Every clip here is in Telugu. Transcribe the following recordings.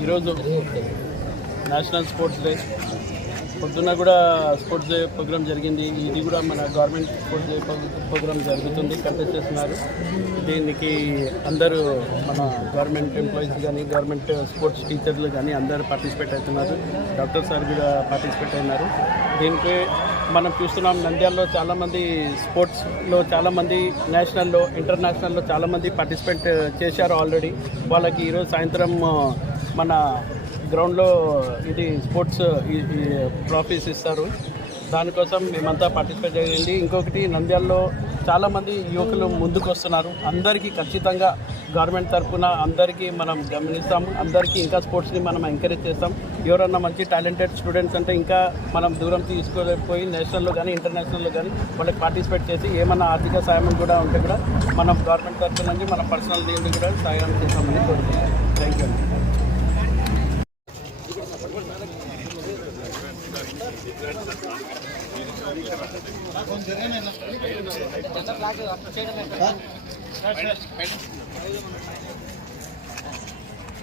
ఈరోజు నేషనల్ స్పోర్ట్స్ డే. పొద్దున్న కూడా స్పోర్ట్స్ డే ప్రోగ్రామ్ జరిగింది. ఇది కూడా మన గవర్నమెంట్ స్పోర్ట్స్ డే ప్రోగ్రామ్ జరుగుతుంది. కంటెస్ట్ చేస్తున్నారు. దీనికి అందరూ మన గవర్నమెంట్ ఎంప్లాయీస్ కానీ గవర్నమెంట్ స్పోర్ట్స్ టీచర్లు కానీ అందరూ పార్టిసిపేట్ అవుతున్నారు. డాక్టర్ సార్ కూడా పార్టిసిపేట్ అయినారు. దీనికి మనం చూస్తున్నాం నంద్యాలలో చాలామంది స్పోర్ట్స్లో చాలామంది నేషనల్లో ఇంటర్నేషనల్లో చాలామంది పార్టిసిపేట్ చేశారు ఆల్రెడీ. వాళ్ళకి ఈరోజు సాయంత్రం మన గ్రౌండ్లో ఇది స్పోర్ట్స్ ట్రాఫీస్ ఇస్తారు. దానికోసం మేమంతా పార్టిసిపేట్ చేయండి ఇంకొకటి నంద్యాలలో చాలామంది యువకులు ముందుకు వస్తున్నారు. అందరికీ ఖచ్చితంగా గవర్నమెంట్ తరఫున అందరికీ మనం గమనిస్తాం అందరికీ ఇంకా స్పోర్ట్స్ని మనం ఎంకరేజ్ చేస్తాం. ఎవరన్నా మంచి టాలెంటెడ్ స్టూడెంట్స్ అంటే ఇంకా మనం దూరం తీసుకోలేకపోయి నేషనల్లో కానీ ఇంటర్నేషనల్లో కానీ వాళ్ళకి పార్టిసిపేట్ చేసి ఏమన్నా ఆర్థిక సాయం కూడా ఉంటే కూడా మనం గవర్నమెంట్ తరఫు నుంచి మన పర్సనల్ దీన్ని కూడా సాయం చేస్తామని కోరుతున్నాం థ్యాంక్ యూ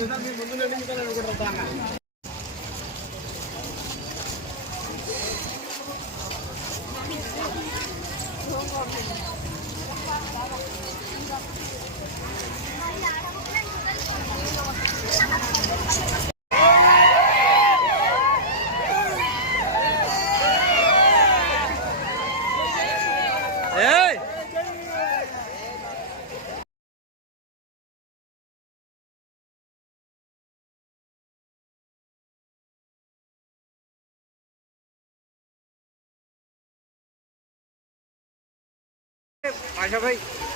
Thank you. भाई ఓకే